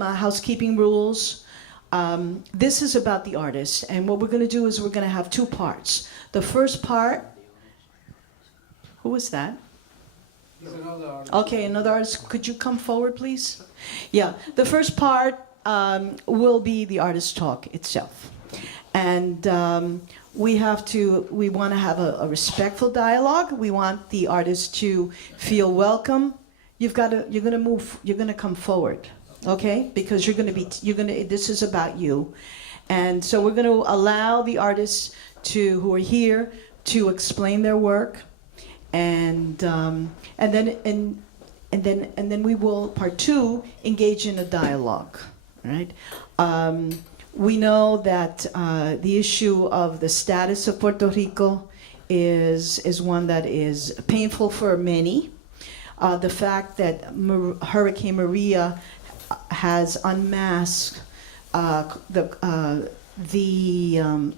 Housekeeping rules. This is about the artist, and what we're going to do is we're going to have two parts. The first part, who was that? Another artist. Okay, another artist. Could you come forward, please? Yeah, the first part will be the artist talk itself, and we want to have a respectful dialogue. We want the artist to feel welcome. You're gonna come forward, okay? Because this is about you, and so we're gonna allow the artists who are here to explain their work, and then we will, part two, engage in a dialogue, right? We know that the issue of the status of Puerto Rico is one that is painful for many. The fact that Hurricane Maria has unmasked the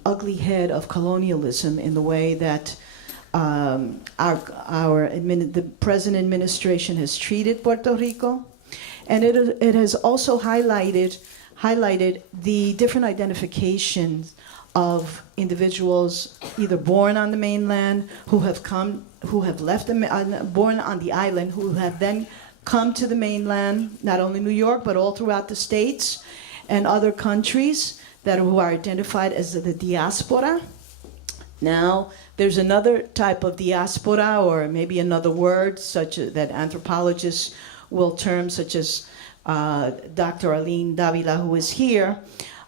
ugly head of colonialism in the way that the present administration has treated Puerto Rico, and it has also highlighted the different identifications of individuals either born on the mainland, born on the island, who have then come to the mainland, not only New York, but all throughout the states and other countries who are identified as the diaspora. Now, there's another type of diaspora, or maybe another word that anthropologists will term, such as Dr. Arlene Davila, who is here.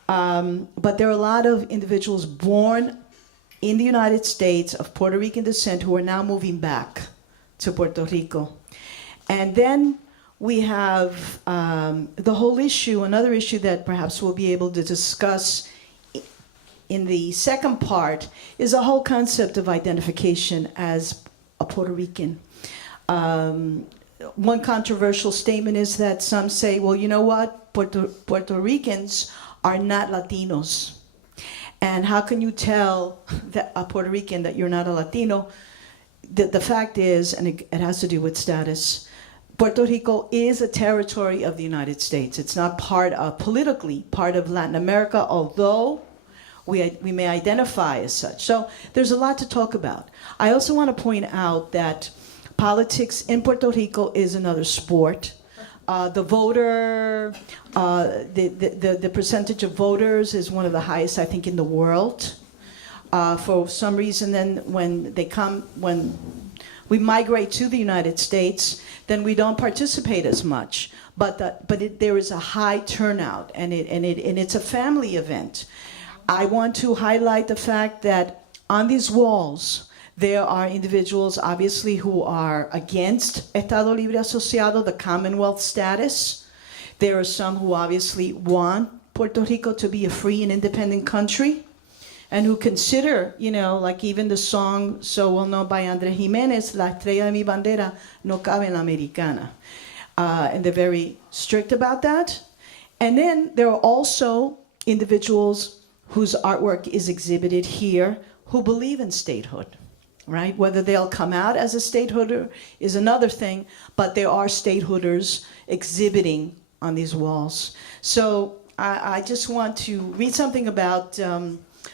But there are a lot of individuals born in the United States of Puerto Rican descent who are now moving back to Puerto Rico. And then we have the whole issue, another issue that perhaps we'll be able to discuss in the second part, is the whole concept of identification as a Puerto Rican. One controversial statement is that some say, well, you know what, Puerto Ricans are not Latinos. And how can you tell that a Puerto Rican that you're not a Latino? The fact is, and it has to do with status, Puerto Rico is a territory of the United States. It's not politically part of Latin America, although we may identify as such. So there's a lot to talk about. I also want to point out that politics in Puerto Rico is another sport. The percentage of voters is one of the highest, I think, in the world. For some reason, then when we migrate to the United States, then we don't participate as much. But there is a high turnout, and it's a family event. I want to highlight the fact that on these walls, there are individuals, obviously, who are against Estado Libre Asociado, the Commonwealth status. There are some who obviously want Puerto Rico to be a free and independent country, and who consider, like even the song so well known by Andrés Jiménez, La estrella de mi bandera no cabe en la americana. And they're very strict about that. And then there are also individuals whose artwork is exhibited here who believe in statehood. Right? Whether they'll come out as a statehooder is another thing, but there are statehooders exhibiting on these walls. So I just want to read something about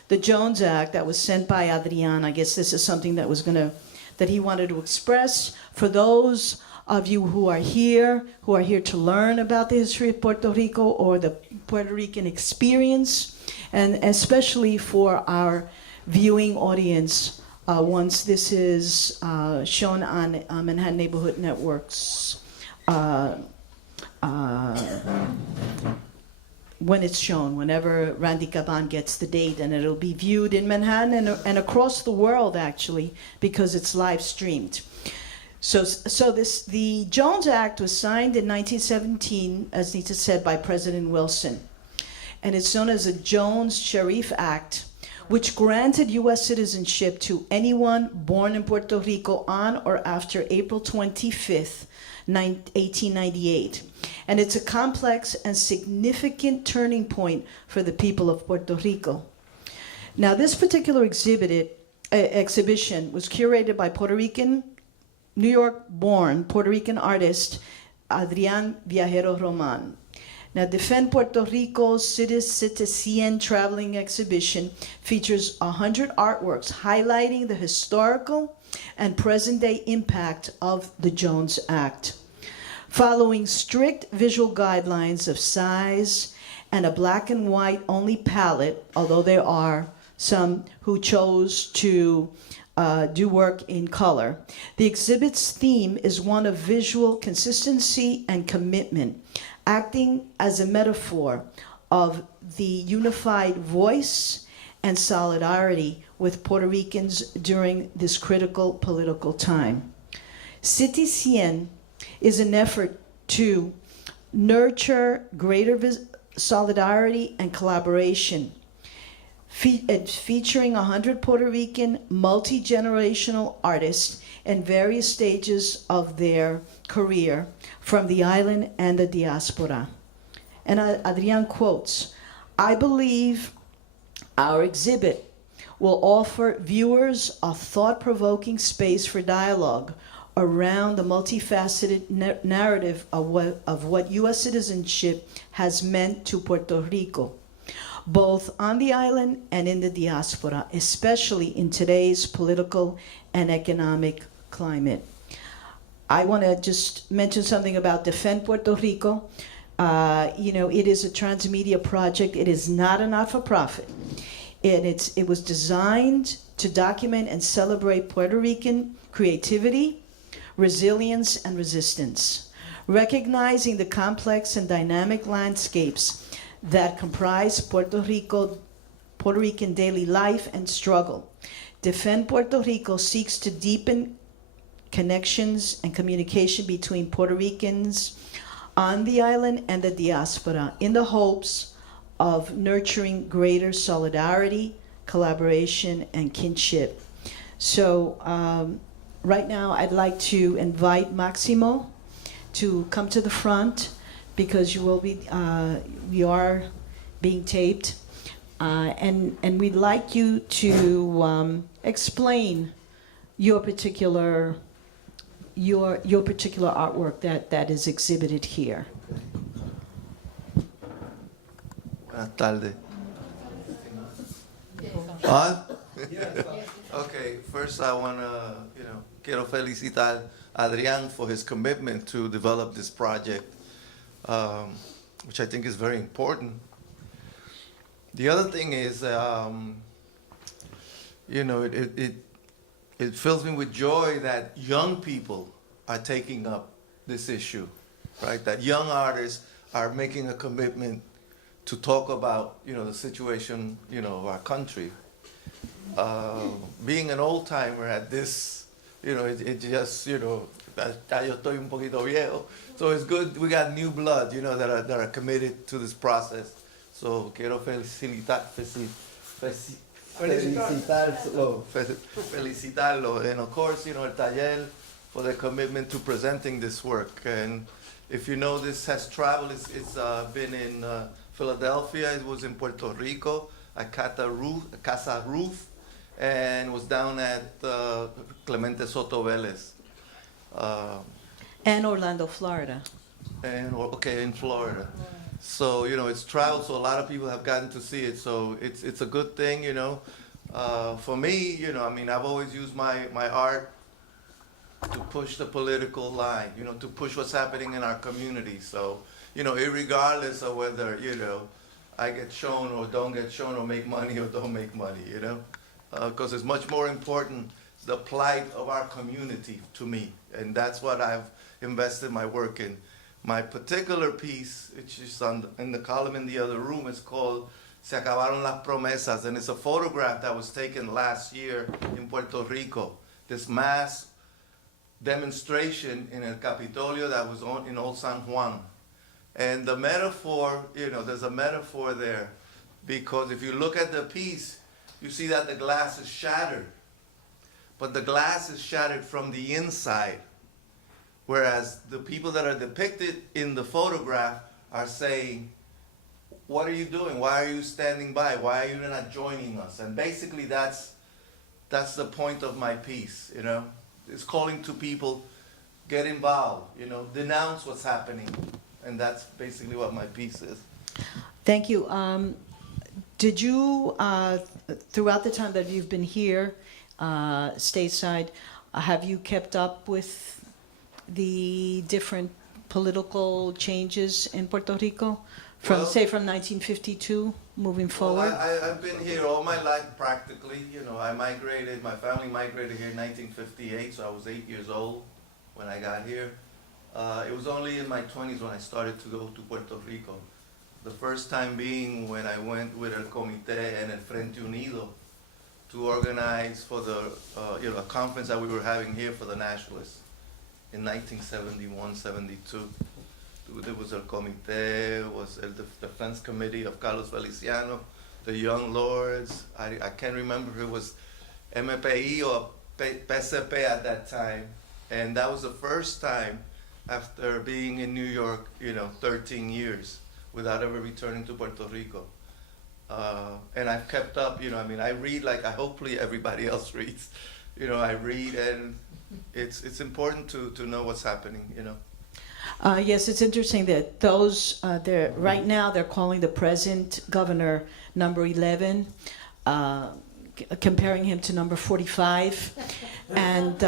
the Jones Act that was sent by Adrian. I guess this is something that he wanted to express. For those of you who are here to learn about the history of Puerto Rico or the Puerto Rican experience, and especially for our viewing audience, once this is shown on Manhattan Neighborhood Networks, when it's shown, whenever Randy Caban gets the date, and it'll be viewed in Manhattan and across the world, actually, because it's live streamed. So the Jones Act was signed in 1917, as Nita said, by President Wilson, and it's known as the Jones-Sharif Act, which granted U.S. citizenship to anyone born in Puerto Rico on or after April 25th, 1898. And it's a complex and significant turning point for the people of Puerto Rico. Now, this particular exhibition was curated by New York-born Puerto Rican artist Adrián Viajero Román. Now, Defend Puerto Rico's Citizen Traveling Exhibition features 100 artworks highlighting the historical and present-day impact of the Jones Act. Following strict visual guidelines of size and a black and white only palette, although there are some who chose to do work in color, the exhibit's theme is one of visual consistency and commitment, acting as a metaphor of the unified voice and solidarity with Puerto Ricans during this critical political time. Citi is an effort to nurture greater solidarity and collaboration, featuring 100 Puerto Rican multi-generational artists in various stages of their career from the island and the diaspora. And Adrian quotes, "I believe our exhibit will offer viewers a thought-provoking space for dialogue around the multifaceted narrative of what U.S. citizenship has meant to Puerto Rico, both on the island and in the diaspora, especially in today's political and economic climate." I want to just mention something about Defend Puerto Rico. It is a transmedia project. It is not a not-for-profit. It was designed to document and celebrate Puerto Rican creativity, resilience, and resistance, recognizing the complex and dynamic landscapes that comprise Puerto Rican daily life and struggle. Defend Puerto Rico seeks to deepen connections and communication between Puerto Ricans on the island and the diaspora in the hopes of nurturing greater solidarity, collaboration, and kinship. So right now I'd like to invite Maximo to come to the front because we are being taped. And we'd like you to explain your particular artwork that is exhibited here. Buenas tardes. On? Okay, first I want to, quiero felicitar a Adrián for his commitment to develop this project, which I think is very important. The other thing is, it fills me with joy that young people are taking up this issue, right? That young artists are making a commitment to talk about, the situation, of our country. Being an old timer at this, it just, yo estoy un poquito viejo. So it's good we got new blood, that are committed to this process. So quiero felicitarlo, and of course, El Taller for the commitment to presenting this work. And if you know, this has traveled. It's been in Philadelphia. It was in Puerto Rico at Casa Roof, and was down at Clemente Soto Vélez. And Orlando, Florida. In Florida. So, it's traveled, so a lot of people have gotten to see it. So it's a good thing, For me, I've always used my art to push the political line, to push what's happening in our community. So, irregardless of whether, I get shown or don't get shown, or make money or don't make money, Because it's much more important, the plight of our community to me. And that's what I've invested my work in. My particular piece, which is in the column in the other room, is called Se Acabaron las Promesas, and it's a photograph that was taken last year in Puerto Rico. This mass demonstration in El Capitolio that was in Old San Juan. And the metaphor, there's a metaphor there, because if you look at the piece, you see that the glass is shattered. But the glass is shattered from the inside. Whereas the people that are depicted in the photograph are saying, what are you doing? Why are you standing by? Why are you not joining us? And basically that's the point of my piece, It's calling to people, get involved, denounce what's happening. and that's basically what my piece is. Thank you. Did you, throughout the time that you've been here, stateside, have you kept up with the different political changes in Puerto Rico? From, Well, say, from 1952 moving forward? Well, I've been here all my life practically. You know, I migrated, my family migrated here in 1958, so I was 8 years old when I got here. It was only in my 20s when I started to go to Puerto Rico. The first time being when I went with El Comité and El Frente Unido to organize for the, a conference that we were having here for the nationalists in 1971-72. There was El Comité, was the Defense Committee of Carlos Feliciano, the Young Lords. I can't remember if it was MPI or PCP at that time. And that was the first time after being in New York, 13 years without ever returning to Puerto Rico. And I've kept up, I read like hopefully everybody else reads. I read, and it's important to know what's happening, Yes, it's interesting that those, right now they're calling the present governor number 11, comparing him to number 45. And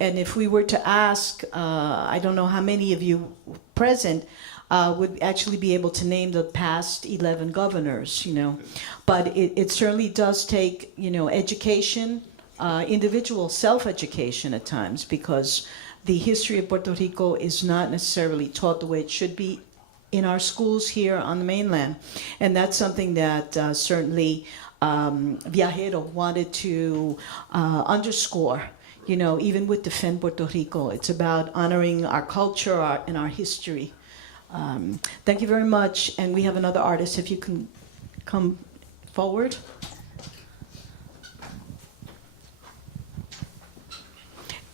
if we were to ask, I don't know how many of you present would actually be able to name the past 11 governors, But it certainly does take, education, individual self-education at times, because the history of Puerto Rico is not necessarily taught the way it should be in our schools here on the mainland. And that's something that certainly Viajero wanted to underscore, even with Defend Puerto Rico. It's about honoring our culture and our history. Thank you very much. And we have another artist, if you can come forward.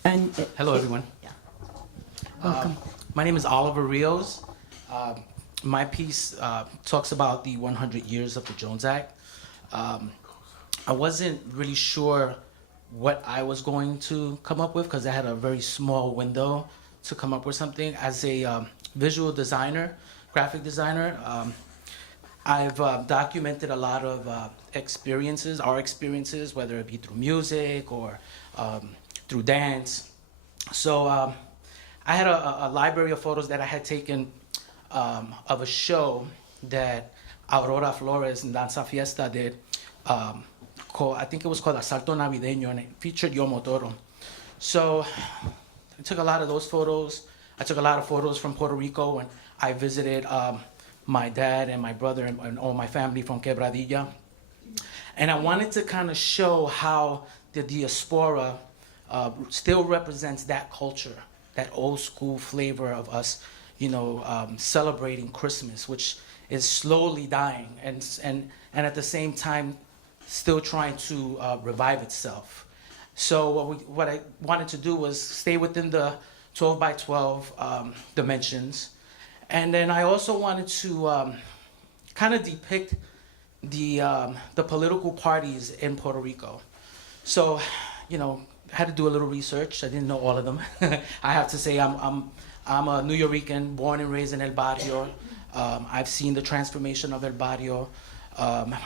And Hello, everyone. welcome. My name is Oliver Rios. My piece talks about the 100 years of the Jones Act. I wasn't really sure what I was going to come up with because I had a very small window to come up with something. As a visual designer, graphic designer, I've documented a lot of experiences, our experiences, whether it be through music or through dance. So I had a library of photos that I had taken of a show that Aurora Flores and Danza Fiesta did. I think it was called Asalto Navideño, and it featured Yo Motoro. So I took a lot of those photos. I took a lot of photos from Puerto Rico, and I visited my dad and my brother and all my family from Quebradilla. And I wanted to kind of show how the diaspora still represents that culture, that old school flavor of us, celebrating Christmas, which is slowly dying, and at the same time, still trying to revive itself. So what I wanted to do was stay within the 12 by 12 dimensions, and then I also wanted to kind of depict the political parties in Puerto Rico. So, had to do a little research. I didn't know all of them. I have to say I'm a New Yorican, born and raised in El Barrio. I've seen the transformation of El Barrio.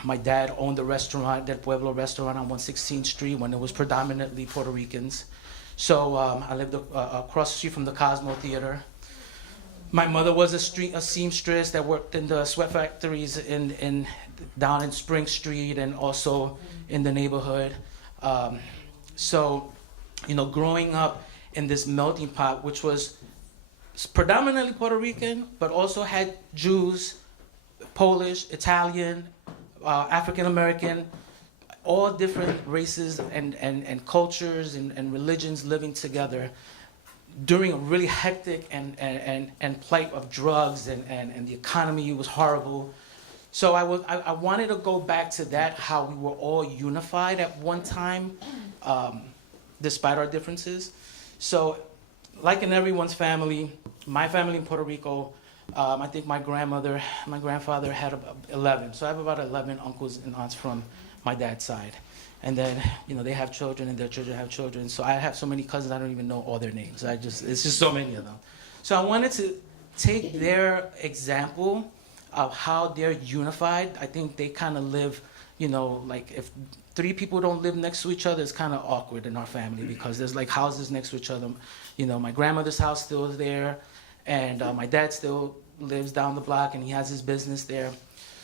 My dad owned the restaurant, Del Pueblo restaurant on 116th Street when it was predominantly Puerto Ricans. So I lived across the street from the Cosmo Theater. My mother was a seamstress that worked in the sweat factories down in Spring Street and also in the neighborhood. So, growing up in this melting pot, which was predominantly Puerto Rican, but also had Jews, Polish, Italian, African American, all different races and cultures and religions living together during a really hectic and plight of drugs and the economy was horrible. So I wanted to go back to that, how we were all unified at one time, despite our differences. So, like in everyone's family, my family in Puerto Rico, I think my grandfather had about 11. So I have about 11 uncles and aunts from my dad's side. And then, they have children and their children have children. So I have so many cousins, I don't even know all their names. It's just so many of them. So I wanted to take their example of how they're unified. I think they kind of live, you know, like if 3 people don't live next to each other, it's kind of awkward in our family because there's like houses next to each other. You know, my grandmother's house still is there, and my dad still lives down the block, and he has his business there.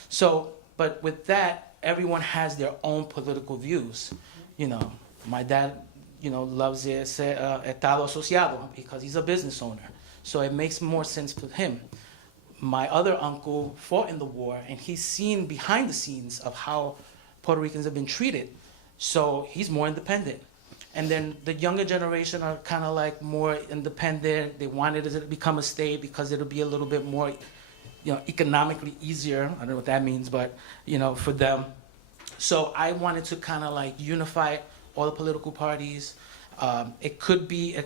So, but with that, everyone has their own political views. You know, my dad, you know, loves ese Estado Asociado because he's a business owner. So it makes more sense for him. My other uncle fought in the war, and he's seen behind the scenes of how Puerto Ricans have been treated. So he's more independent. And then the younger generation are kind of like more independent. They wanted it to become a state because it'll be a little bit more, you know, economically easier. I don't know what that means, but, you know, for them. So I wanted to kind of like unify all the political parties. It could be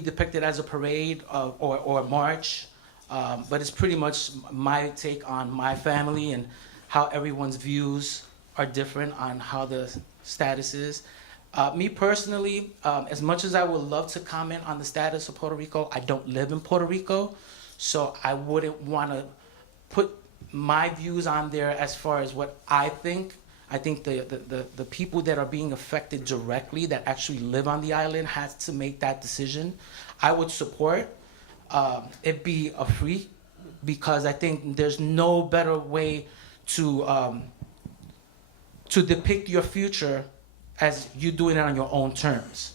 depicted as a parade or a march, but it's pretty much my take on my family and how everyone's views are different on how the status is. Me personally, as much as I would love to comment on the status of Puerto Rico, I don't live in Puerto Rico, so I wouldn't want to put my views on there as far as what I think. I think the people that are being affected directly, that actually live on the island, has to make that decision. I would support it be a free, because I think there's no better way to depict your future as you doing it on your own terms.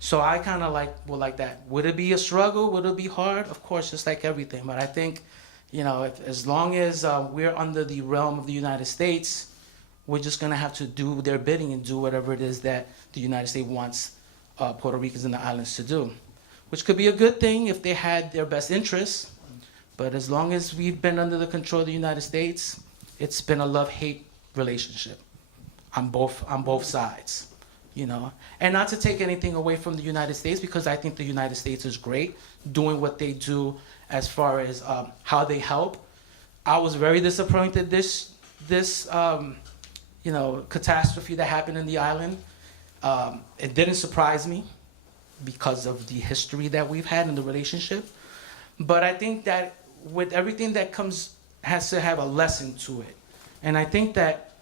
So I kind of like that. Would it be a struggle? Would it be hard? Of course, just like everything. But I think, you know, as long as we're under the realm of the United States, we're just going to have to do their bidding and do whatever it is that the United States wants Puerto Ricans and the islands to do, which could be a good thing if they had their best interests. But as long as we've been under the control of the United States, it's been a love-hate relationship on both sides, you know. And not to take anything away from the United States, because I think the United States is great doing what they do as far as how they help. I was very disappointed this you know, catastrophe that happened in the island. It didn't surprise me because of the history that we've had in the relationship. But I think that with everything that comes, has to have a lesson to it. And I think that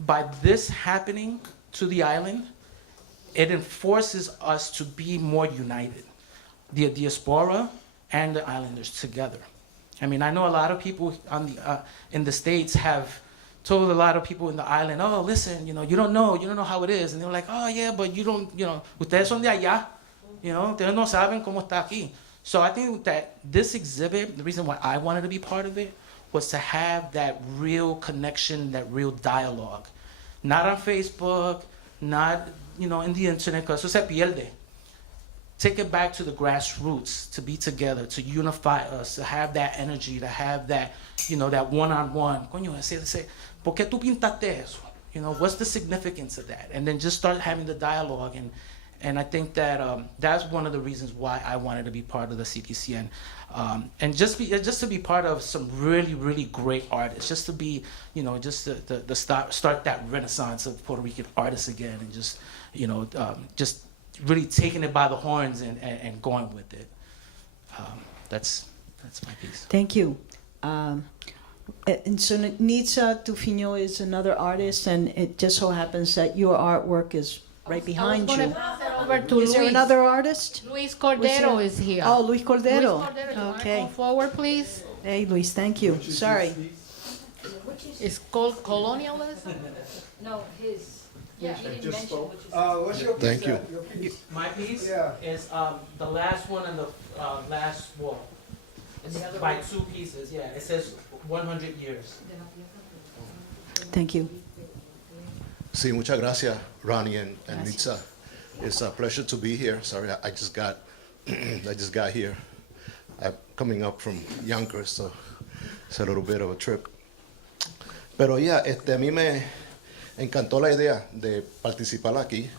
by this happening to the island, it enforces us to be more united, the diaspora and the islanders together. I mean, I know a lot of people on the, in the States have told a lot of people in the island, oh, listen, you know, you don't know how it is. And they're like, oh, yeah, but you don't, you know, ustedes son de allá, you know, ustedes no saben cómo está aquí. So I think that this exhibit, the reason why I wanted to be part of it, was to have that real connection, that real dialogue. Not on Facebook, not, you know, in the internet, because eso se pierde. Take it back to the grassroots, to be together, to unify us, to have that energy, to have that, you know, that one-on-one. Coño, say, ¿por qué tú pintaste eso? You know, what's the significance of that? And then just start having the dialogue. And I think that that's one of the reasons why I wanted to be part of the CTCN. And just to be part of some really, really great artists, just to be, you know, just to start that renaissance of Puerto Rican artists again, and just, you know, just really taking it by the horns and going with it. That's my piece. Thank you. And so Nitza Tufino is another artist, and it just so happens that your artwork is right behind I was you. gonna pass it over to Is there Luis. another artist? Luis Cordero is here. Oh, Luis Cordero. Luis Cordero, you wanna Okay. come forward, please? Hey, Luis, thank you. Sorry. It's called colonialism. No, his. Yeah, he didn't mention which is. What's your piece? Thank you. Your piece? My piece Yeah. is the last one on the last wall. It's by 2 pieces, yeah. It says 100 years. Thank you. Sí, muchas gracias, Ronnie and Nitza. It's a pleasure to be here. Sorry, I just got here. I'm coming up from Yonkers, so it's a little bit of a trip. Pero ya, a mí me encantó la idea de participar aquí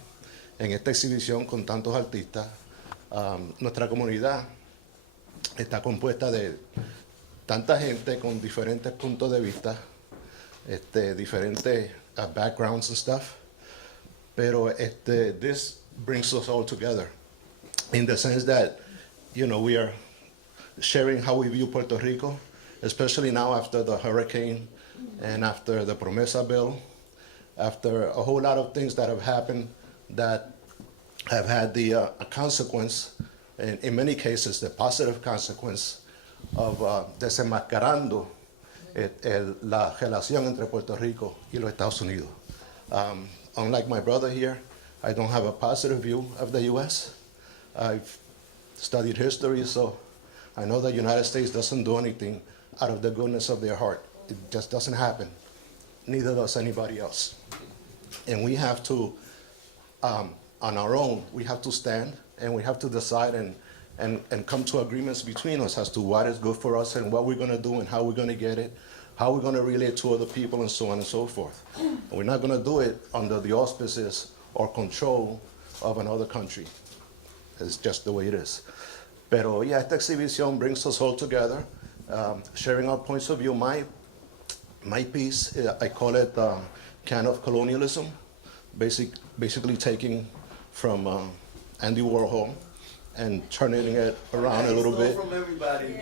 en esta exhibición con tantos artistas. Nuestra comunidad está compuesta de tanta gente con diferentes puntos de vista, diferentes backgrounds and stuff. Pero this brings us all together in the sense that, you know, we are sharing how we view Puerto Rico, especially now after the hurricane and after the Promesa bill, after a whole lot of things that have happened that have had the a consequence, in many cases, the positive consequence of desenmascarando la relación entre Puerto Rico y los Estados Unidos. Unlike my brother here, I don't have a positive view of the U.S. I've studied history, so I know the United States doesn't do anything out of the goodness of their heart. It just doesn't happen. Neither does anybody else. And we have to, on our own, we have to stand and we have to decide and come to agreements between us as to what is good for us and what we're going to do and how we're going to get it, how we're going to relate to other people and so on and so forth. And we're not going to do it under the auspices or control of another country. It's just the way it is. Pero yeah, esta exhibición brings us all together, sharing our points of view. My piece, I call it Can of Colonialism, basically taking from Andy Warhol and turning it around a little bit. From everybody.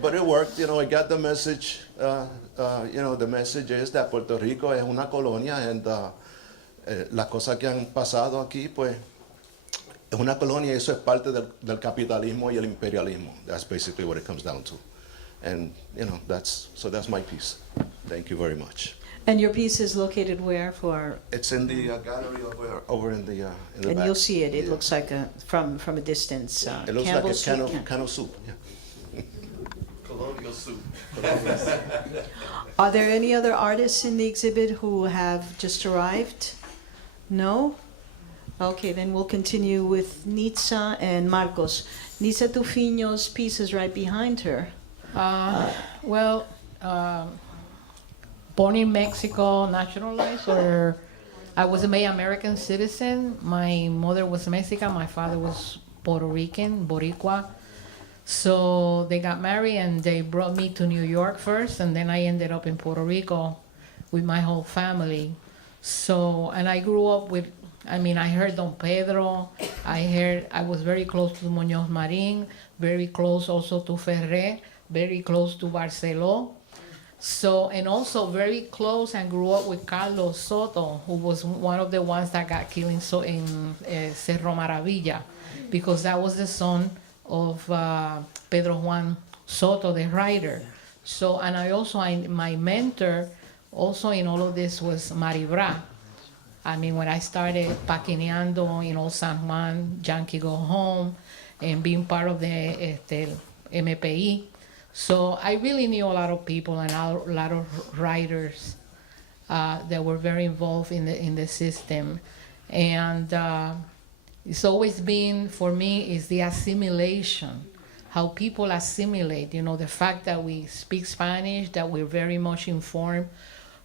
But it worked, you know, it got the message. The message is that Puerto Rico es una colonia, and las cosas que han pasado aquí, pues, es una colonia y eso es parte del capitalismo y el imperialismo. That's basically what it comes down to. And, you know, that's my piece. Thank you very much. And your piece is located where for? It's in the gallery over in the And back. you'll see it. It Yeah. looks like from a distance. It looks Campbell like a Street, can of soup. Yeah. Colonial soup. Are there any other artists in the exhibit who have just arrived? No? Okay, then we'll continue with Nitza and Marcos. Nitza Tufiño's piece is right behind her. Well, born in Mexico, naturalized, or I was a made American citizen. My mother was Mexican, my father was Puerto Rican, Boricua. So they got married and they brought me to New York first, and then I ended up in Puerto Rico with my whole family. So, and I grew up with, I heard Don Pedro, I was very close to Muñoz Marín, very close also to Ferré, very close to Barceló. So, and also very close and grew up with Carlos Soto, who was one of the ones that got killed in Cerro Maravilla, because that was the son of Pedro Juan Soto, the writer. So, and my mentor also in all of this was Maribra. When I started paquineando in Old San Juan, Yankee Go Home, and being part of the MPI. So I really knew a lot of people and a lot of writers that were very involved in the system. And it's always been, for me, is the assimilation, how people assimilate, the fact that we speak Spanish, that we're very much informed,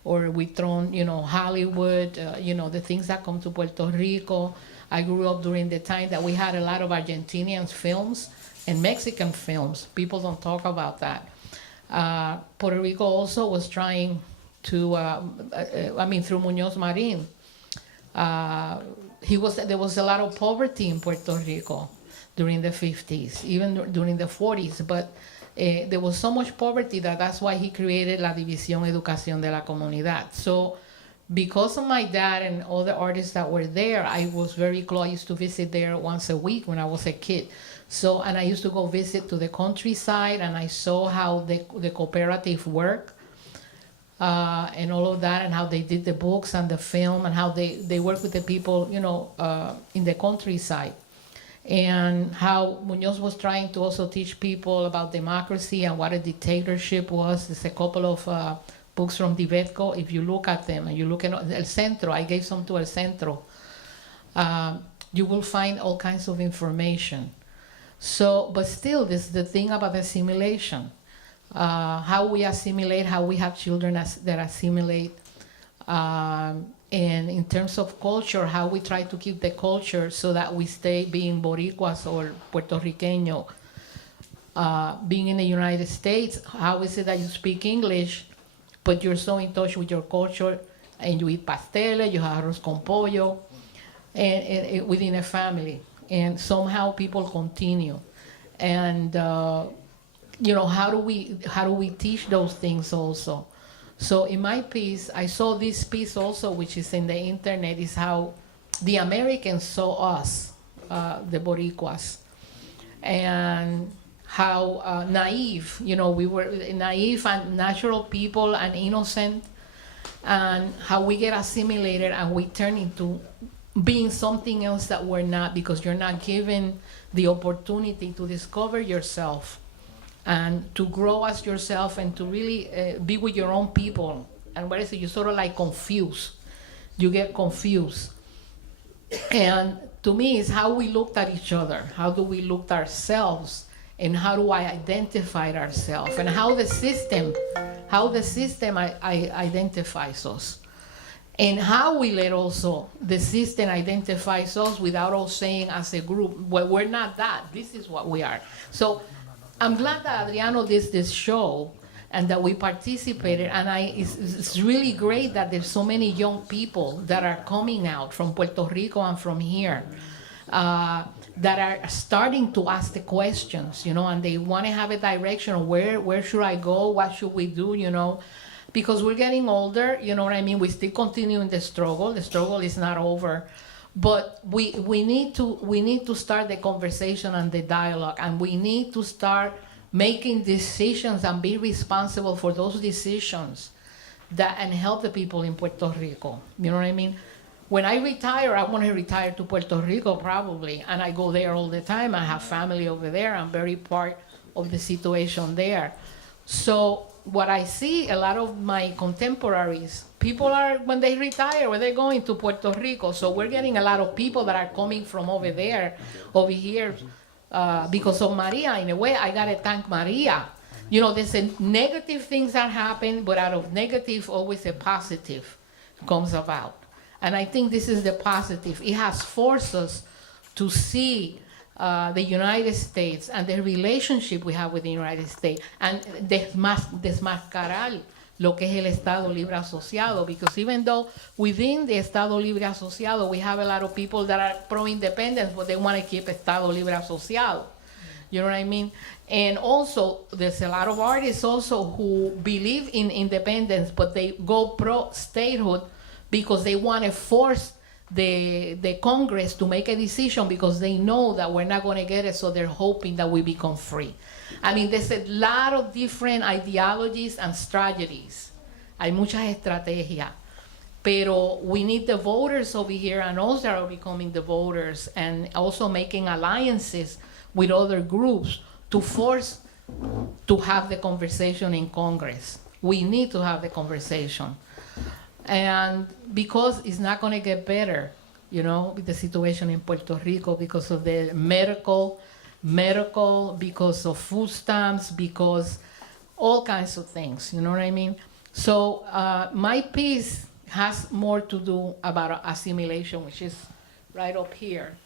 or we thrown, Hollywood, the things that come to Puerto Rico. I grew up during the time that we had a lot of Argentinian films and Mexican films. People don't talk about that. Puerto Rico also was trying to, through Muñoz Marín, there was a lot of poverty in Puerto Rico during the 50s, even during the 40s, but there was so much poverty that's why he created La División Educación de la Comunidad. So because of my dad and all the artists that were there, I was very close. I used to visit there once a week when I was a kid. So, and I used to go visit to the countryside, and I saw how the cooperative work and all of that, and how they did the books and the film, and how they work with the people, in the countryside. And how Muñoz was trying to also teach people about democracy and what a dictatorship was. There's a couple of books from Divetco. If you look at them, and you look at El Centro, I gave some to El Centro, you will find all kinds of information. So, but still, this is the thing about assimilation. How we assimilate, how we have children that assimilate, and in terms of culture, how we try to keep the culture so that we stay being Boricuas or Puerto Riqueño. Being in the United States, how is it that you speak English, but you're so in touch with your culture, and you eat pasteles, you have arroz con pollo, and within a family? and somehow people continue. And how do we teach those things also? So in my piece, I saw this piece also, which is in the internet, is how the Americans saw us, the Boricuas, and how naive, we were naive and natural people and innocent, and how we get assimilated and we turn into being something else that we're not, because you're not given the opportunity to discover yourself and to grow as yourself and to really be with your own people. And what is it? You sort of like confused. You get confused. And to me, it's how we looked at each other. How do we look at ourselves? And how do I identify ourselves? And how the system identifies us. And how we let also the system identifies us without us saying as a group, well, we're not that. This is what we are. So I'm glad that Adriano did this show and that we participated. And it's really great that there's so many young people that are coming out from Puerto Rico and from here that are starting to ask the questions, and they want to have a direction of where should I go? What should we do, Because we're getting older, you know what I mean? We still continue in the struggle. The struggle is not over. But we need to start the conversation and the dialogue, and we need to start making decisions and be responsible for those decisions and help the people in Puerto Rico. You know what I mean? When I retire, I want to retire to Puerto Rico probably, and I go there all the time. I have family over there. I'm very part of the situation there. So what I see, a lot of my contemporaries, people are, when they retire, when they're going to Puerto Rico. So we're getting a lot of people that are coming from over here, because of Maria. In a way, I got to thank Maria. There's negative things that happen, but out of negative, always a positive comes about. And I think this is the positive. It has forced us to see the United States and the relationship we have with the United States and desmascarar lo que es el Estado Libre Asociado, because even though within the Estado Libre Asociado we have a lot of people that are pro-independence, but they want to keep Estado Libre Asociado. You know what I mean? And also, there's a lot of artists also who believe in independence, but they go pro-statehood because they want to force the Congress to make a decision because they know that we're not going to get it, so they're hoping that we become free. I mean, there's a lot of different ideologies and strategies. Hay muchas estrategias. Pero we need the voters over here, and also are becoming the voters, and also making alliances with other groups to force to have the conversation in Congress. We need to have the conversation. And because it's not going to get better, with the situation in Puerto Rico, because of the medical, because of food stamps, because all kinds of things, you know what I mean? So my piece has more to do about assimilation, which is right up here.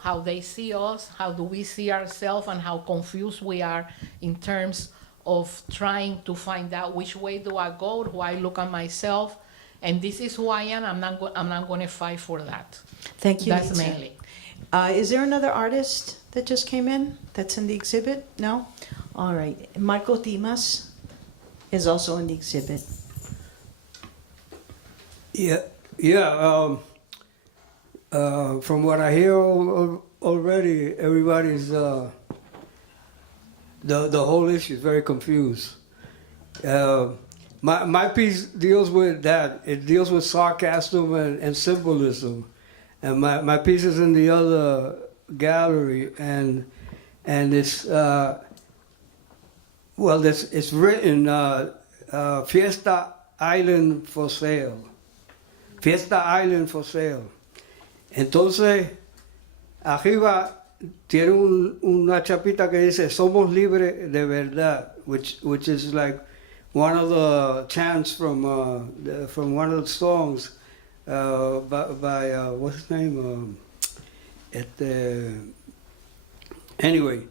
How they see us, how do we see ourselves, and how confused we are in terms of trying to find out which way do I go, do I look at myself, and this is who I am. I'm not going to fight for that. Thank you. That's Lisa. mainly. Is there another artist that just came in that's in the exhibit? No? All right. Marco Dimas is also in the exhibit. Yeah. From what I hear already, everybody's the whole issue is very confused. My piece deals with that. It deals with sarcasm and symbolism, and my piece is in the other gallery, and it's it's written Fiesta Island for sale. Fiesta Island for sale. Entonces, arriba tiene una chapita que dice "Somos libres de verdad," which is like one of the chants from one of the songs by what's his name? Anyway,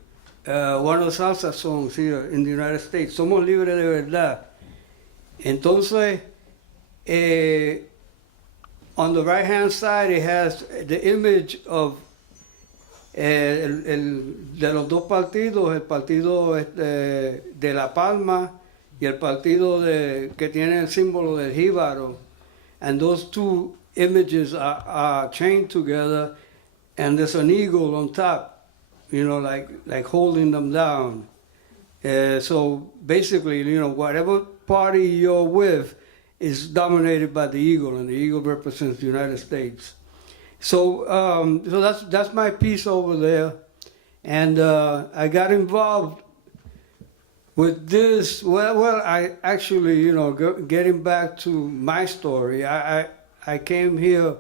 one of the salsa songs here in the United States. Somos libres de verdad. Entonces, on the right-hand side, it has the image of de los dos partidos, el partido de La Palma y el partido que tiene el símbolo del jíbaro, and those two images are chained together, and there's an eagle on top, you know, like holding them down. So basically, you know, whatever party you're with is dominated by the eagle, and the eagle represents the United States. So, so that's my piece over there, and I got involved with this. Well, I actually, you know, getting back to my story, I came here.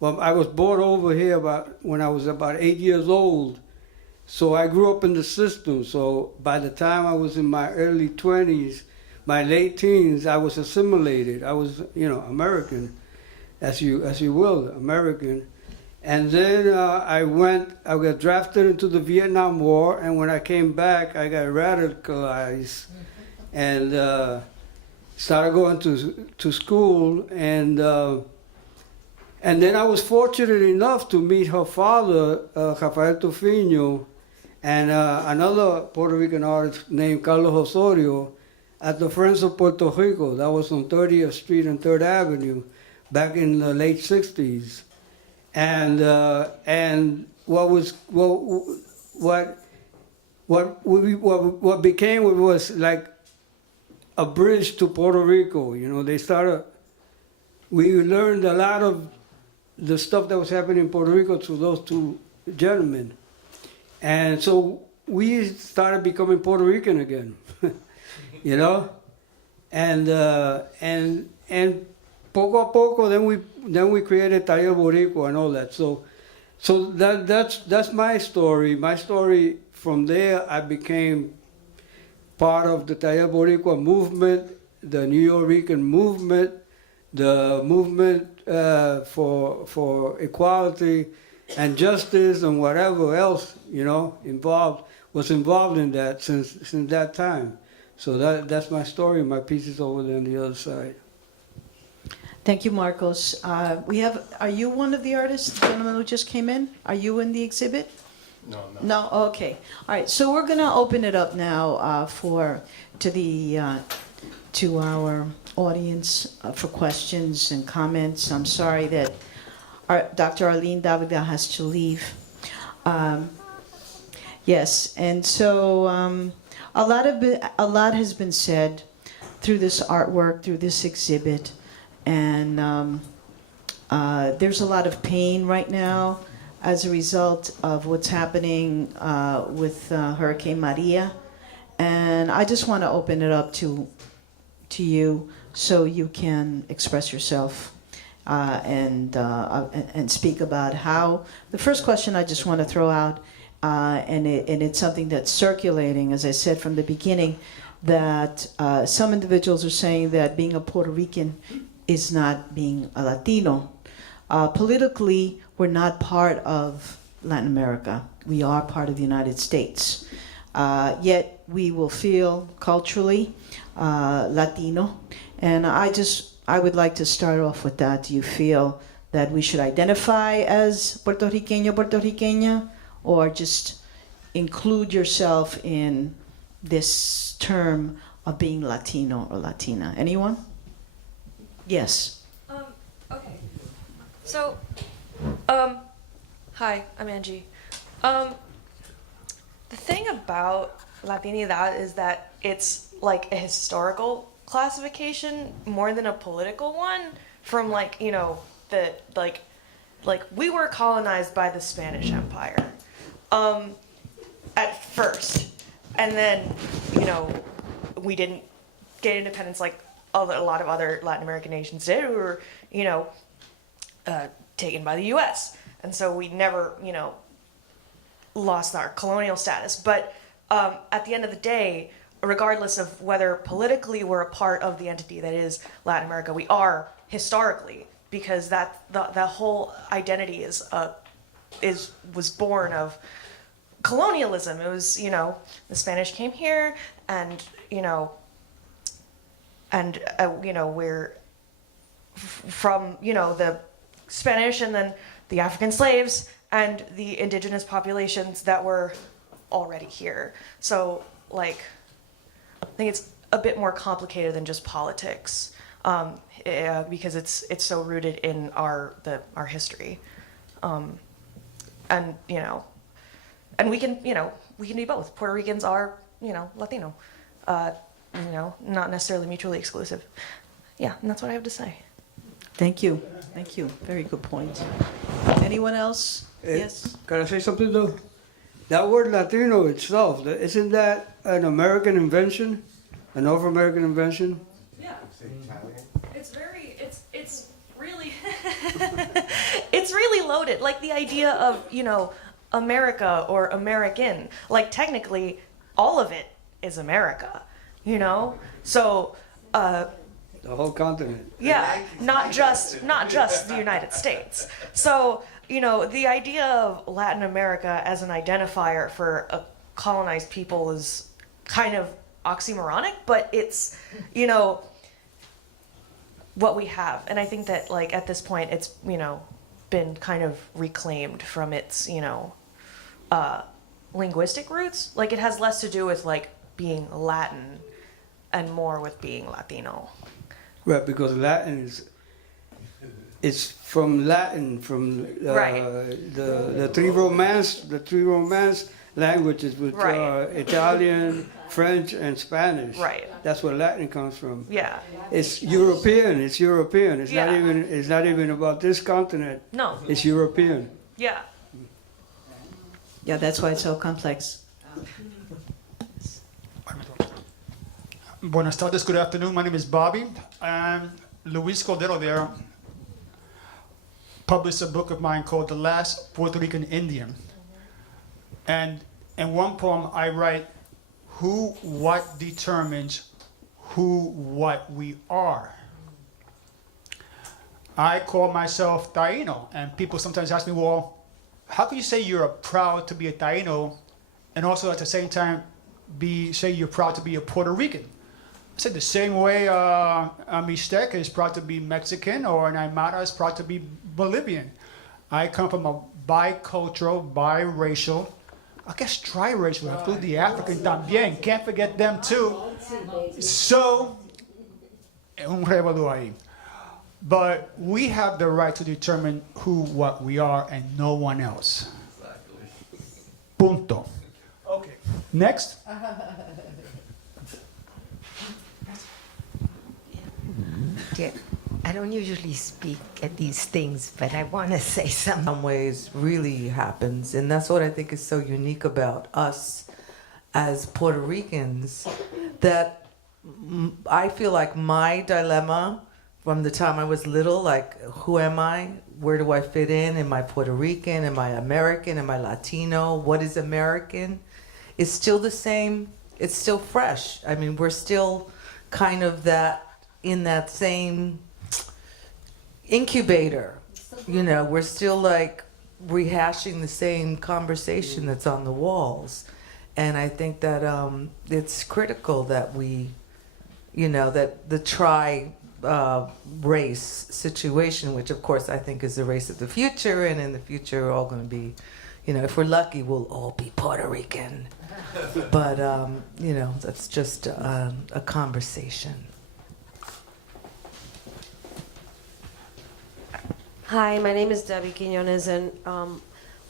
Well, I was brought over here when I was about 8 years old. So I grew up in the system. So by the time I was in my early 20s, my late teens, I was assimilated. I was, you know, American, as you will, American. And then I got drafted into the Vietnam War, and when I came back, I got radicalized and started going to school. And then I was fortunate enough to meet her father, Rafael Tufino, and another Puerto Rican artist named Carlos Osorio at the Friends of Puerto Rico. That was on 30th Street and 3rd Avenue back in the late 60s. And what became was like a bridge to Puerto Rico. You know, we learned a lot of the stuff that was happening in Puerto Rico through those two gentlemen. And so we started becoming Puerto Rican again, you know, and poco a poco, then we created Taller Boricua and all that. So that's my story. My story, from there, I became part of the Taller Boricua movement, the New Yorkican movement, the movement for equality and justice and whatever else, you know, was involved in that since that time. So that's my story. My piece is over there on the other side. Thank you, Marcos. Are you one of the artists, the gentleman who just came in? Are you in the exhibit? No. No? Okay. All right. So we're going to open it up now to our audience for questions and comments. I'm sorry that Dr. Arlene Davida has to leave. Yes, and so a lot has been said through this artwork, through this exhibit, and there's a lot of pain right now as a result of what's happening with Hurricane Maria, and I just want to open it up to you so you can express yourself and speak about how. The first question I just want to throw out, and it's something that's circulating, as I said from the beginning, that some individuals are saying that being a Puerto Rican is not being a Latino. Politically, we're not part of Latin America. We are part of the United States. Yet we will feel culturally Latino. And I would like to start off with that. Do you feel that we should identify as Puerto Riqueño, Puerto Riqueña, or just include yourself in this term of being Latino or Latina? Anyone? Yes. Okay. So, hi, I'm Angie. The thing about Latinidad is that it's like a historical classification more than a political one, from we were colonized by the Spanish Empire at first, and then we didn't get independence like a lot of other Latin American nations did, who were taken by the US, and so we never lost our colonial status. But at the end of the day, regardless of whether politically we're a part of the entity that is Latin America, we are historically, because that the whole identity was born of colonialism. It was the Spanish came here, and we're from the Spanish, and then the African slaves, and the indigenous populations that were already here. So, like, I think it's a bit more complicated than just politics, because it's so rooted in our history, and and we can be both. Puerto Ricans are Latino, not necessarily mutually exclusive. Yeah, and that's what I have to say. Thank you. Thank you. Very good point. Anyone else? Yes. Can I say something though? That word Latino itself, isn't that an American invention? A North American invention? Yeah. It's really, it's really loaded. Like the idea of, America or American. Like technically, all of it is America, So, The whole continent. yeah, not just the United States. So, the idea of Latin America as an identifier for a colonized people is kind of oxymoronic, but it's, what we have. And I think that, like, at this point, it's, been kind of reclaimed from its, linguistic roots. Like, it has less to do with, like, being Latin and more with being Latino. Right, because Latin it's from Latin, from Right. the three Romance languages, which Right. are Italian, French, and Spanish. Right. That's where Latin comes from. Yeah. It's European. It's European. It's Yeah. not even about this continent. No. It's European. Yeah. Yeah, that's why it's so complex. Buenas tardes, good afternoon. My name is Bobby. Luis Cordero there published a book of mine called The Last Puerto Rican Indian. And in one poem I write, what determines what we are. I call myself Taino, and people sometimes ask me, well, how can you say you're proud to be a Taino and also at the same time say you're proud to be a Puerto Rican? I said the same way a Mixtec is proud to be Mexican or an Aymara is proud to be Bolivian. I come from a bicultural, biracial, I guess triracial, include the African también, can't forget them too. So, un revolú ahí. But we have the right to determine what we are and no one else. Punto. Okay, next. Yeah, I don't usually speak at these things, but I want to say something. Some ways really happens, and that's what I think is so unique about us as Puerto Ricans, that I feel like my dilemma from the time I was little, like, who am I? Where do I fit in? Am I Puerto Rican? Am I American? Am I Latino? What is American? It's still the same. It's still fresh. I mean, we're still kind of in that same incubator. We're still like rehashing the same conversation that's on the walls. And I think that it's critical that we, that the race situation, which of course I think is the race of the future, and in the future we're all going to be, if we're lucky, we'll all be Puerto Rican. But, that's just a conversation. Hi, my name is Debbie Quinones, and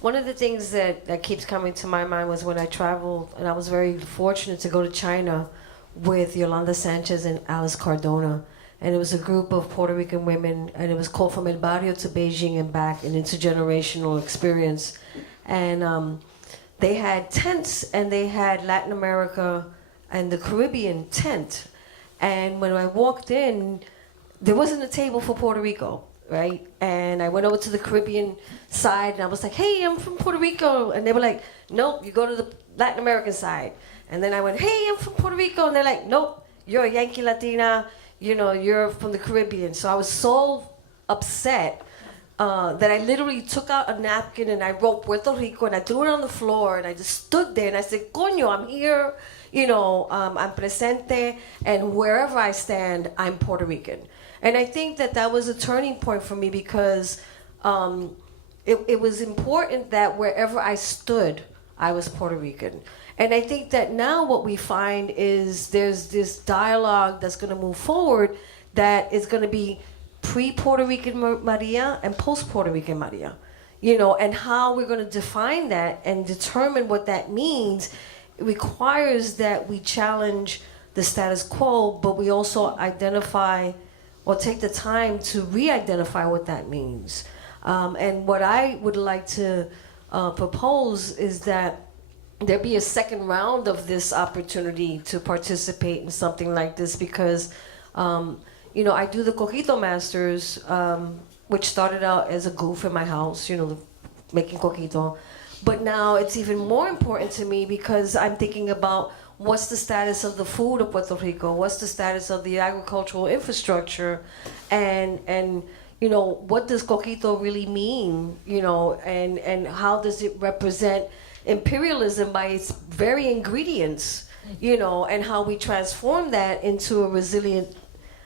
one of the things that keeps coming to my mind was when I traveled, and I was very fortunate to go to China with Yolanda Sanchez and Alice Cardona, and it was a group of Puerto Rican women, and it was called From El Barrio to Beijing and Back, an intergenerational experience. And they had tents, and they had Latin America and the Caribbean tent. And when I walked in, there wasn't a table for Puerto Rico. Right? And I went over to the Caribbean side, and I was like, hey, I'm from Puerto Rico. And they were like, nope, you go to the Latin American side. And then I went, hey, I'm from Puerto Rico. And they're like, nope, you're a Yankee Latina, you're from the Caribbean. So I was so upset that I literally took out a napkin and I wrote Puerto Rico, and I threw it on the floor, and I just stood there and I said, coño, I'm here, I'm presente, and wherever I stand, I'm Puerto Rican. And I think that was a turning point for me, because it it was important that wherever I stood, I was Puerto Rican. And I think that now what we find is there's this dialogue that's going to move forward that is going to be pre-Puerto Rican Maria and post-Puerto Rican Maria. You know, and how we're going to define that and determine what that means requires that we challenge the status quo, but we also identify or take the time to re-identify what that means. And what I would like to propose is that there be a second round of this opportunity to participate in something like this because, you know, I do the Coquito Masters, which started out as a goof in my house, you know, making coquito. But now it's even more important to me because I'm thinking about what's the status of the food of Puerto Rico, what's the status of the agricultural infrastructure, and you know, what does coquito really mean, you know, and how does it represent imperialism by its very ingredients, you know, and how we transform that into a resilient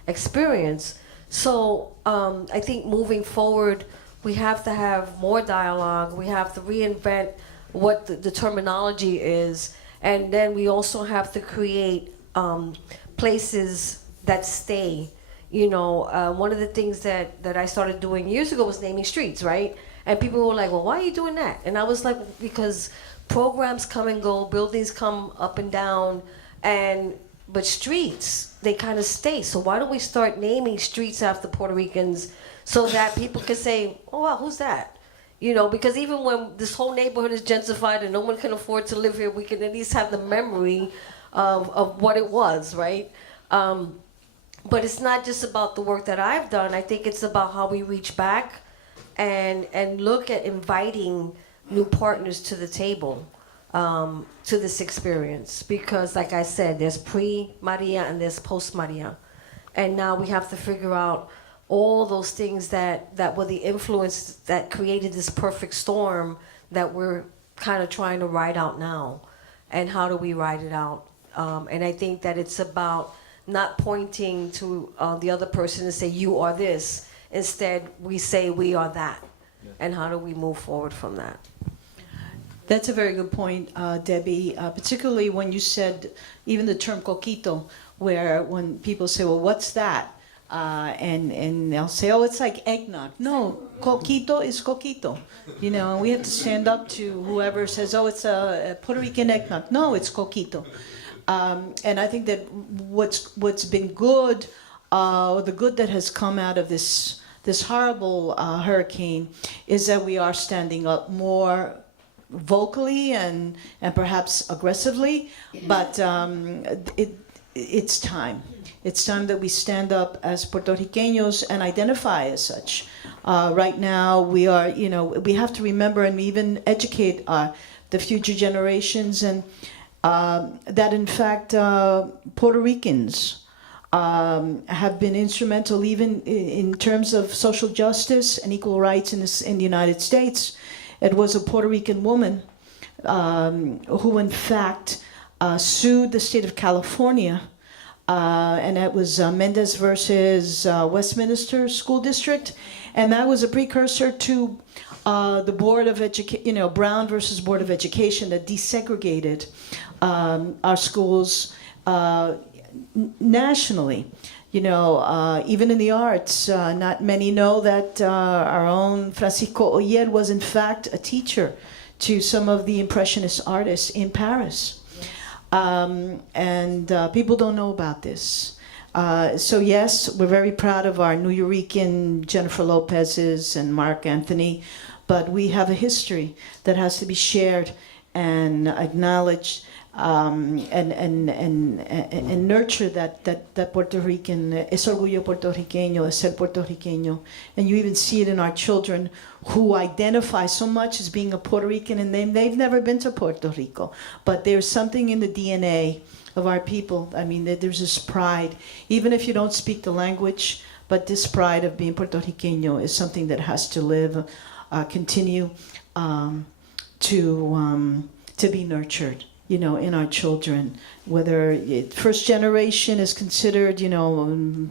experience. So I think moving forward, we have to have more dialogue. We have to reinvent what the terminology is. And then we also have to create places that stay. You know, one of the things that I started doing years ago was naming streets, right? And people were like, well, why are you doing that? And I was like, because programs come and go, buildings come up and down, but streets, they kind of stay. So why don't we start naming streets after Puerto Ricans so that people can say, oh, wow, who's that? You know, because even when this whole neighborhood is gentrified and no one can afford to live here, we can at least have the memory of what it was, right? But it's not just about the work that I've done. I think it's about how we reach back and look at inviting new partners to the table, to this experience. Because like I said, there's pre-Maria and there's post-Maria. And now we have to figure out all those things that were the influence that created this perfect storm that we're kind of trying to ride out now. And how do we ride it out? And I think that it's about not pointing to the other person and say, you are this. Instead, we say we are that. Yeah. And how do we move forward from that? That's a very good point, Debbie, particularly when you said even the term coquito, where when people say, well, what's that? And they'll say, oh, it's like eggnog. No, coquito is coquito. You know, and we have to stand up to whoever says, oh, it's a Puerto Rican eggnog. No, it's coquito. And I think that what's been good, the good that has come out of this horrible hurricane is that we are standing up more vocally and perhaps aggressively, but it's time. It's time that we stand up as Puerto Ricanos and identify as such. Right now, we are, you know, we have to remember and even educate the future generations and that in fact Puerto Ricans have been instrumental even in terms of social justice and equal rights in the United States. It was a Puerto Rican woman who in fact sued the state of California, and that was Mendez versus Westminster School District, and that was a precursor to the Board of Education, you know, Brown versus Board of Education that desegregated our schools nationally. You know, even in the arts, not many know that our own Francisco Oyer was in fact a teacher to some of the Impressionist artists in Paris. And people don't know about this. So yes, we're very proud of our New Yorican Jennifer Lopez's and Mark Anthony, but we have a history that has to be shared and acknowledged, and nurture that Puerto Rican, es orgullo puertorriqueño, es ser puertorriqueño. And you even see it in our children who identify so much as being a Puerto Rican, and they've never been to Puerto Rico. But there's something in the DNA of our people. I mean, there's this pride, even if you don't speak the language, but this pride of being Puerto Riqueño is something that has to live, continue to be nurtured, you know, in our children. Whether first generation is considered, you know,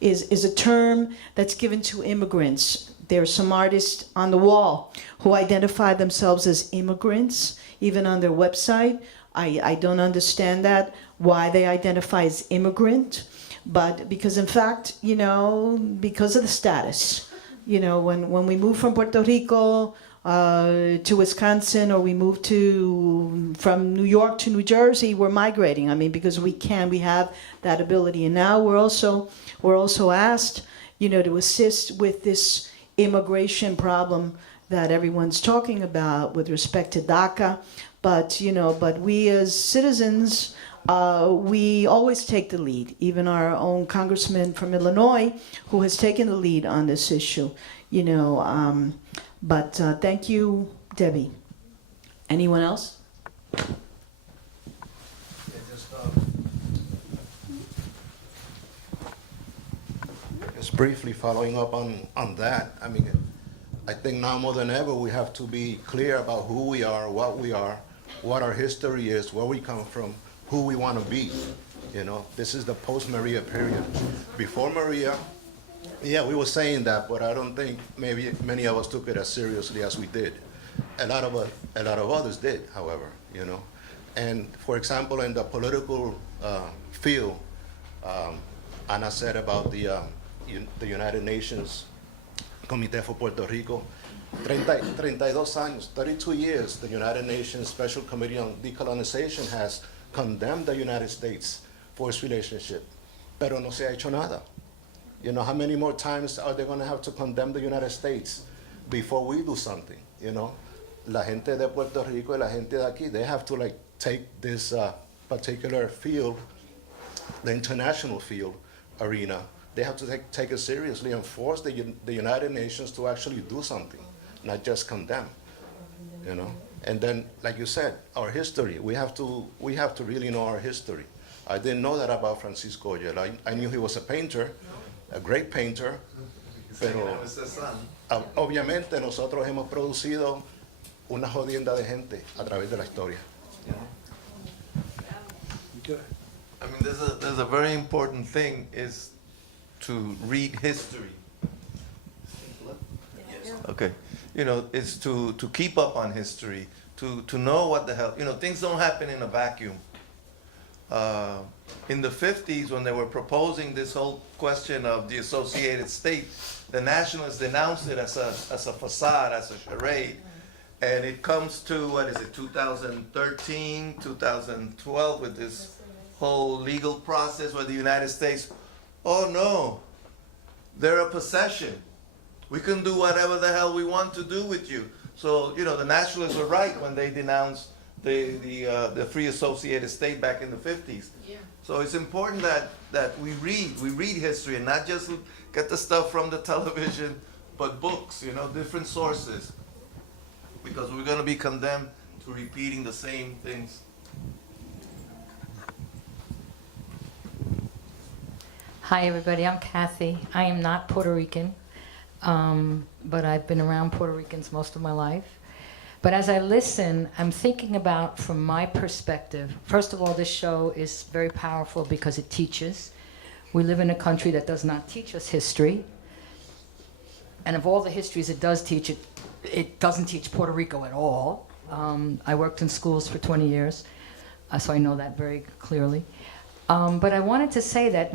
is a term that's given to immigrants There's some artists on the wall who identify themselves as immigrants, even on their website. I don't understand that, why they identify as immigrant, but because in fact, because of the status, when we move from Puerto Rico to Wisconsin, or we move from New York to New Jersey, we're migrating. I mean, because we have that ability, and now we're also asked, to assist with this immigration problem that everyone's talking about with respect to DACA. But we as citizens, we always take the lead. Even our own congressman from Illinois, who has taken the lead on this issue. But thank you, Debbie. Anyone else? Just briefly following up on that, I mean, I think now more than ever we have to be clear about who we are, what our history is, where we come from, who we want to be. This is the post-Maria period. Before Maria, yeah, we were saying that, but I don't think maybe many of us took it as seriously as we did. A lot of others did, however, And for example, in the political field, Ana said about the United Nations Comité for Puerto Rico. 32 años, 32 years, the United Nations Special Committee on Decolonization has condemned the United States for its relationship, pero no se ha hecho nada. How many more times are they going to have to condemn the United States before we do something? La gente de Puerto Rico y la gente de aquí, they have to take this particular field, the international field arena. They have to take it seriously and force the United Nations to actually do something, not just condemn, And then, like you said, our history. We have to really know our history. I didn't know that about Francisco Oyer. I knew he was a painter, a great painter, pero obviamente nosotros hemos producido una jodienda de gente a través de la historia. I mean, there's a very important thing is to read history. Okay, is to keep up on history, to know what the hell, things don't happen in a vacuum. In the 50s, when they were proposing this whole question of the associated state, the nationalists denounced it as a facade, as a charade. And it comes to, 2013, 2012, with this whole legal process where the United States, oh no, they're a possession. We can do whatever the hell we want to do with you. So, the nationalists were right when they denounced the free associated state back in the 50s. Yeah. So it's important that we read history and not just get the stuff from the television, but books, different sources. Because we're going to be condemned to repeating the same things. Hi, everybody. I'm Kathy. I am not Puerto Rican, but I've been around Puerto Ricans most of my life. But as I listen, I'm thinking about, from my perspective, first of all, this show is very powerful because it teaches. We live in a country that does not teach us history. And of all the histories it does teach, it doesn't teach Puerto Rico at all. I worked in schools for 20 years, so I know that very clearly. But I wanted to say that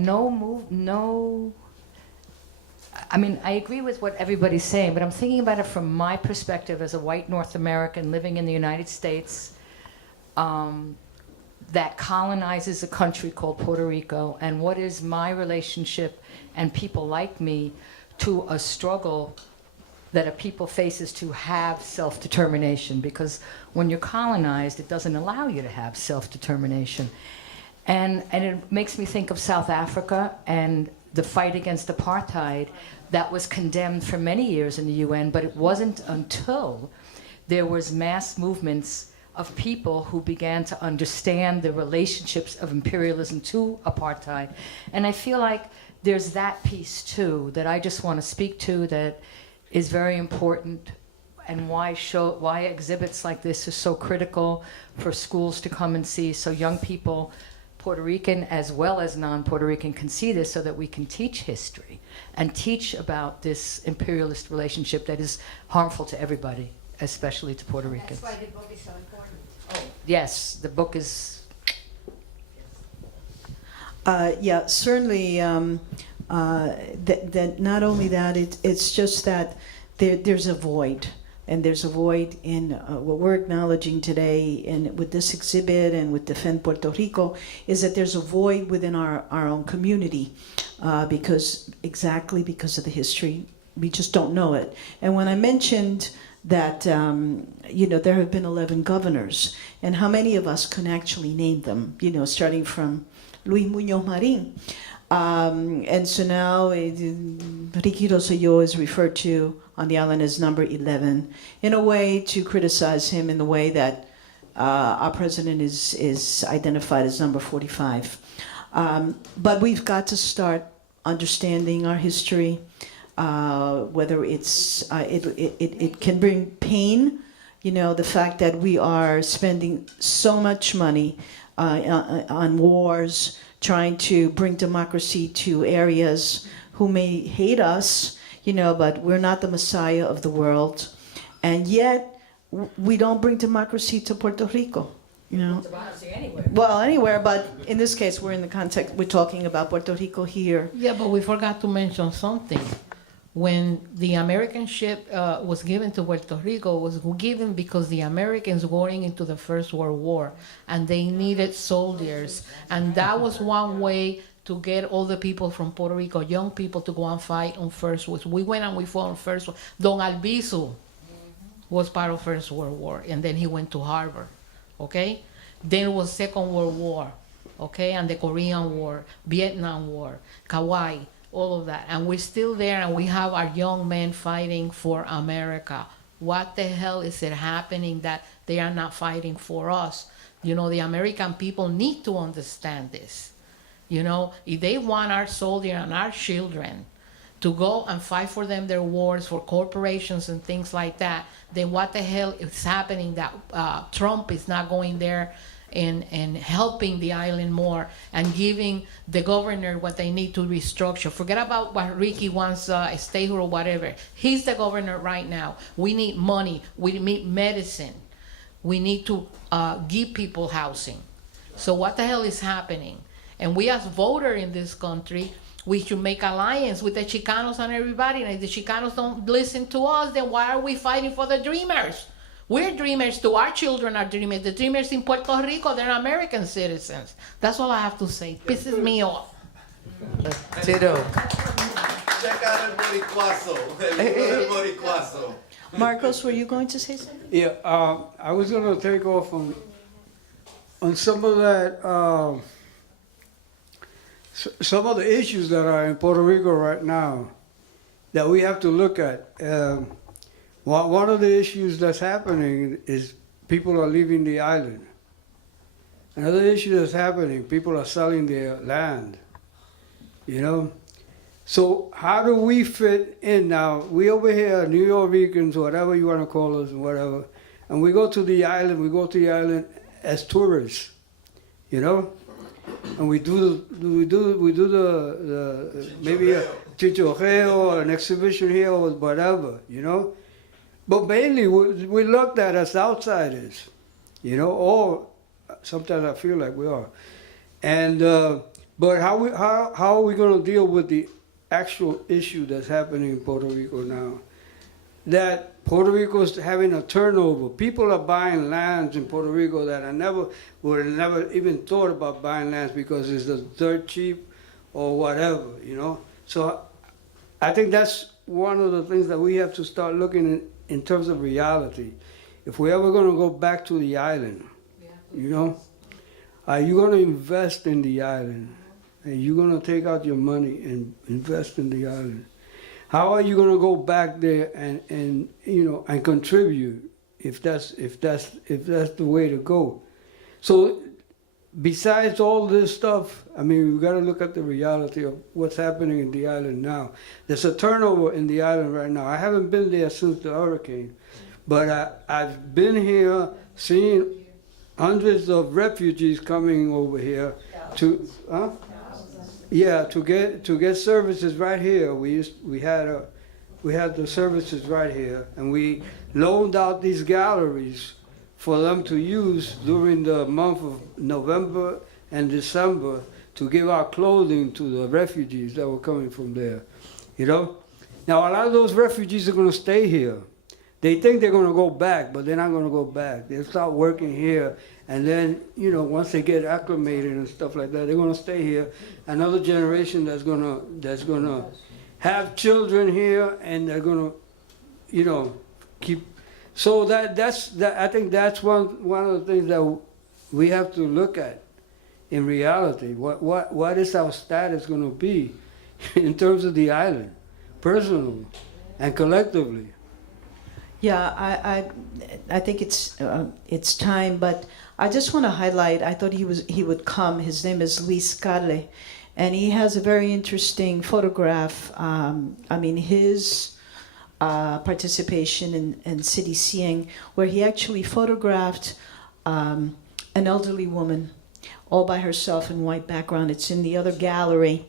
I agree with what everybody's saying, but I'm thinking about it from my perspective as a white North American living in the United States that colonizes a country called Puerto Rico, and what is my relationship and people like me to a struggle that a people faces to have self-determination, because when you're colonized, it doesn't allow you to have self-determination. And it makes me think of South Africa and the fight against apartheid that was condemned for many years in the UN, but it wasn't until there was mass movements of people who began to understand the relationships of imperialism to apartheid. And I feel like there's that piece too that I just want to speak to, that is very important, and why exhibits like this are so critical for schools to come and see, so young people Puerto Rican as well as non-Puerto Rican can see this so that we can teach history and teach about this imperialist relationship that is harmful to everybody, especially to Puerto Ricans. That's why the book is so important. Yes, the book is. Yeah, certainly. That not only that, it's just that there's a void, and there's a void in what we're acknowledging today, and with this exhibit and with Defend Puerto Rico, is that there's a void within our own community, because of the history, we just don't know it. And when I mentioned that there have been 11 governors, and how many of us can actually name them? Starting from Luis Muñoz Marín. And so now Ricky Rosselló is referred to on the island as number 11, in a way to criticize him in the way that our president is identified as number 45. But we've got to start understanding our history, whether it can bring pain, the fact that we are spending so much money on wars, trying to bring democracy to areas who may hate us, but we're not the Messiah of the world. And yet, we don't bring democracy to Puerto Rico, Democracy anywhere. Well, anywhere, but in this case, we're talking about Puerto Rico here. Yeah, but we forgot to mention something. When the American ship was given to Puerto Rico, it was given because the Americans were going into the First World War, and they needed soldiers. And that was one way to get all the people from Puerto Rico, young people, to go and fight on First War. We went and we fought on First War. Don Albizu was part of First World War, and then he went to Harvard, okay? Then it was Second World War, okay? And the Korean War, Vietnam War, Kauai, all of that. And we're still there, and we have our young men fighting for America. What the hell is it happening that they are not fighting for us? The American people need to understand this. If they want our soldiers and our children to go and fight for them their wars, for corporations and things like that, then what the hell is happening that Trump is not going there and helping the island more and giving the governor what they need to restructure? Forget about what Ricky wants, a statehood or whatever. He's the governor right now. We need money. We need medicine. We need to give people housing. So what the hell is happening? And we as voters in this country, we should make alliance with the Chicanos and everybody. And if the Chicanos don't listen to us, then why are we fighting for the dreamers? We're dreamers too. Our children are dreamers. The dreamers in Puerto Rico, they're American citizens. That's all I have to say. Pisses me off. Ditto. Check out El Boricuazo. El Boricuazo. Marcos, were you going to say something? Yeah, I was going to take off on some of that, some of the issues that are in Puerto Rico right now that we have to look at. One of the issues that's happening is people are leaving the island. Another issue that's happening, people are selling their land, So how do we fit in now? We over here, New Yorkers, whatever you want to call us, whatever, and we go to the island, as tourists, and we do the maybe a chichorreo or an exhibition here or whatever, But mainly we looked at as outsiders, or sometimes I feel like we are. And but how are we going to deal with the actual issue that's happening in Puerto Rico now? That Puerto Rico is having a turnover. People are buying lands in Puerto Rico that would have never even thought about buying lands because it's dirt cheap or whatever, So I think that's one of the things that we have to start looking at in terms of reality. If we're ever going to go back to the island, are you going to invest in the island? Are you going to take out your money and invest in the island? How are you going to go back there and contribute if that's the way to go? So besides all this stuff, we've got to look at the reality of what's happening in the island now. There's a turnover in the island right now. I haven't been there since the hurricane, but I've been here seeing hundreds of refugees coming over here to get services right here. We had the services right here, and we loaned out these galleries for them to use during the month of November and December to give out clothing to the refugees that were coming from there. You know? Now, a lot of those refugees are going to stay here. They think they're going to go back, but they're not going to go back. They'll start working here, and then, you know, once they get acclimated and stuff like that, they're going to stay here. Another generation that's going to have children here, and they're going to, you know, keep. So I think that's one of the things that we have to look at in reality. What is our status going to be in terms of the island, personally and collectively? Yeah, I think it's time, but I just want to highlight. I thought he would come. His name is Luis Carle, and he has a very interesting photograph. I mean, his participation in Citi Seeing, where he actually photographed an elderly woman all by herself in white background. It's in the other gallery.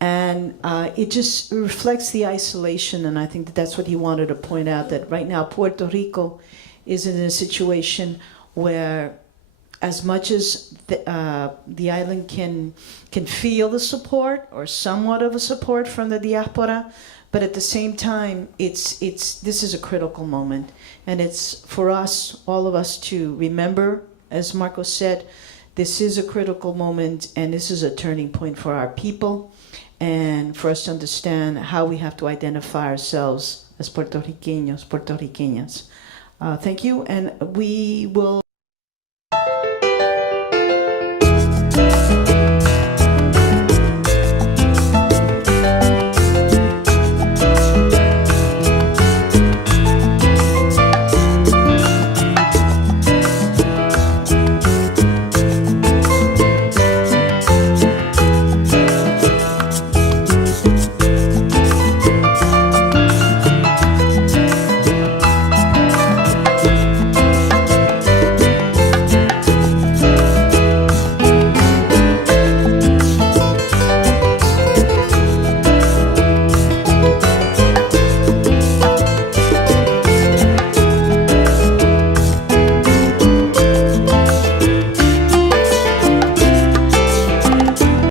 And it just reflects the isolation, and I think that's what he wanted to point out, that right now Puerto Rico is in a situation where, as much as the island can feel the support, or somewhat of a support from the diaspora, but at the same time, this is a critical moment, and it's for us, all of us, to remember, as Marco said, this is a critical moment, and this is a turning point for our people, and for us to understand how we have to identify ourselves as Puerto Riqueños, Puerto Riqueñas. Thank you, and we will